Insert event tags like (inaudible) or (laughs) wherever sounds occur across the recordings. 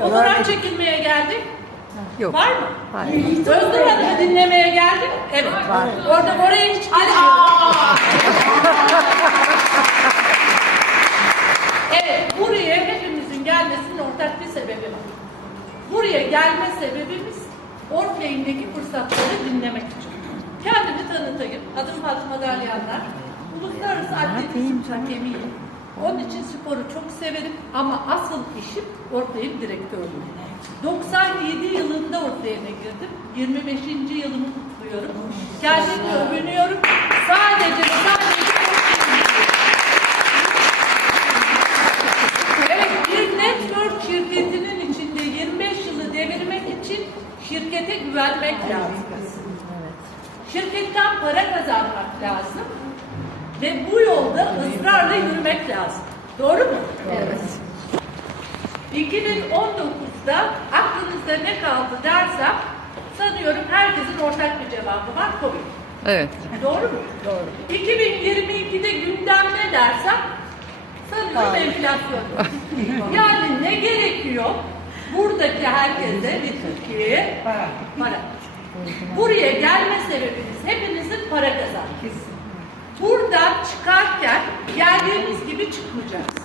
Fotoğraf çekilmeye geldik. Yok. Var mı? Hayır. Özgür Hanım'ı dinlemeye geldik. Evet. Var. Orada oraya hiç. Evet, buraya hepimizin gelmesinin ortak bir sebebi var. Buraya gelme sebebimiz Orfley'indeki fırsatları dinlemek için. Kendimi tanıtayım. Adım Fatma Dalyanlar. Uluslararası atletizm hakemiyim. Onun için sporu çok severim ama asıl işim Orfley'in direktörlüğü. 97 yılında Orfley'e girdim. 25. yılımı kutluyorum. Kendimi övünüyorum. Sadece ve sadece Evet, bir network şirketinin içinde 25 yılı devirmek için şirkete güvenmek lazım. Şirketten para kazanmak lazım. Ve bu yolda ısrarla yürümek lazım. Doğru mu? Evet. 2019'da aklınızda ne kaldı dersem sanıyorum herkesin ortak bir cevabı var Covid. Evet. Doğru mu? Doğru. 2022'de gündem ne dersem sanıyorum enflasyon. yani ne gerekiyor? Buradaki herkese ve Türkiye'ye para. Buraya gelme sebebiniz hepinizin para kazanması. Buradan çıkarken geldiğiniz gibi çıkmayacaksınız.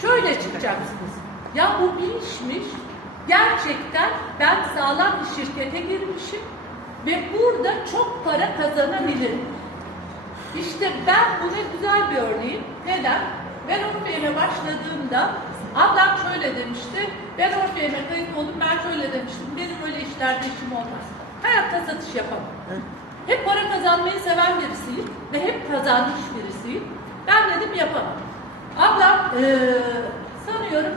Şöyle çıkacaksınız. Ya bu bir işmiş. Gerçekten ben sağlam bir şirkete girmişim ve burada çok para kazanabilirim. İşte ben buna güzel bir örneğim. Neden? Ben Orfe'ye başladığımda ablam şöyle demişti. Ben Orfe'ye kayıt oldum. Ben şöyle demiştim. Benim öyle işlerde işim olmaz. Hayatta satış yapamam. Hep para kazanmayı seven birisiyim ve hep kazanmış birisiyim. Ben dedim yapamam. Ablam eee, sanıyorum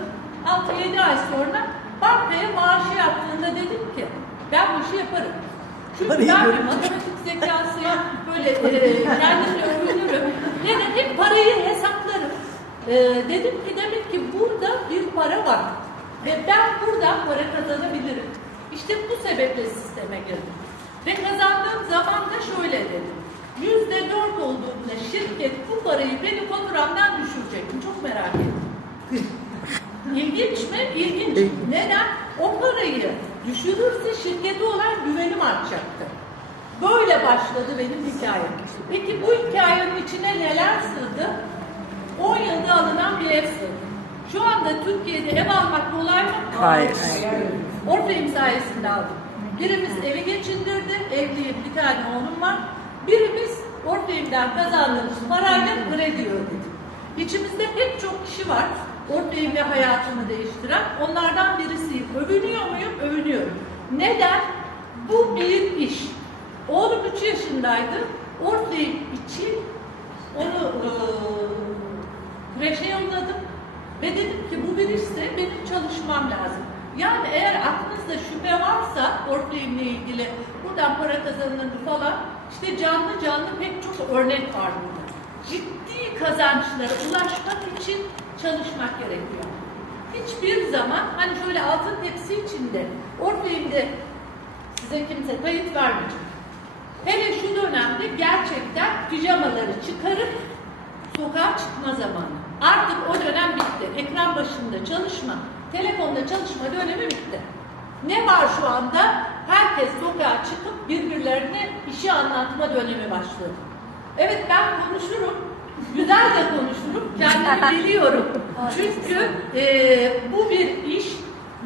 6-7 ay sonra bankaya maaşı yaptığında dedim ki ben bu işi yaparım. Çünkü ben bir matematik zekasıyım, böyle eee kendimle övünürüm. Neden? Hep parayı hesaplarım. Eee, dedim ki demek ki burada bir para var. Ve ben buradan para kazanabilirim. İşte bu sebeple sisteme girdim. Ve kazandığım zaman şirket bu parayı benim faturamdan düşürecek. Çok merak ettim. (laughs) İlginç mi? İlginç. Neden? O parayı düşürürse şirkete olan güvenim artacaktı. Böyle başladı benim hikayem. Peki bu hikayenin içine neler sığdı? 10 yılda alınan bir ev sığdı. Şu anda Türkiye'de ev almak kolay mı? Hayır. Orfe'im sayesinde aldım. Birimiz evi geçindirdi, evliyim, bir tane oğlum var. Birimiz Orfe'imden kazandığımız parayla kredi ödedi. İçimizde pek çok kişi var. Orfe'imle hayatımı değiştiren. Onlardan birisiyim. Övünüyor muyum? Övünüyorum. Neden? Bu bir iş. Oğlum 3 yaşındaydı. Orfe'im için onu eee kreşe yolladım. Ve dedim ki bu bir işse benim çalışmam lazım. Yani eğer aklınızda şüphe varsa Orfley'imle ilgili buradan para kazanılır falan işte canlı canlı pek çok örnek var burada. Ciddi kazançlara ulaşmak için çalışmak gerekiyor. Hiçbir zaman hani şöyle altın tepsi içinde Orfley'imde size kimse kayıt vermeyecek. Hele şu dönemde gerçekten pijamaları çıkarıp sokağa çıkma zamanı. Artık o dönem bitti. Ekran başında çalışma, telefonda çalışma dönemi bitti. Ne var şu anda? Herkes sokağa çıkıp birbirlerine işi anlatma dönemi başladı. Evet ben konuşurum. Güzel de konuşurum. Kendimi (laughs) biliyorum. Çünkü eee, bu bir iş.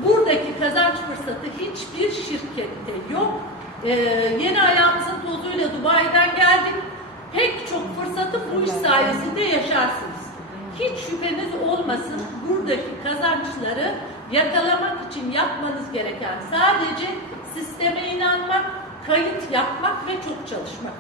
Buradaki kazanç fırsatı hiçbir şirkette yok. Eee, yeni ayağımızın tozuyla Dubai'den geldik. Pek çok fırsatı bu iş sayesinde yaşarsınız. Hiç şüpheniz olmasın buradaki kazançları yakalamak için yapmanız gereken sadece kayıt yapmak ve çok çalışmak.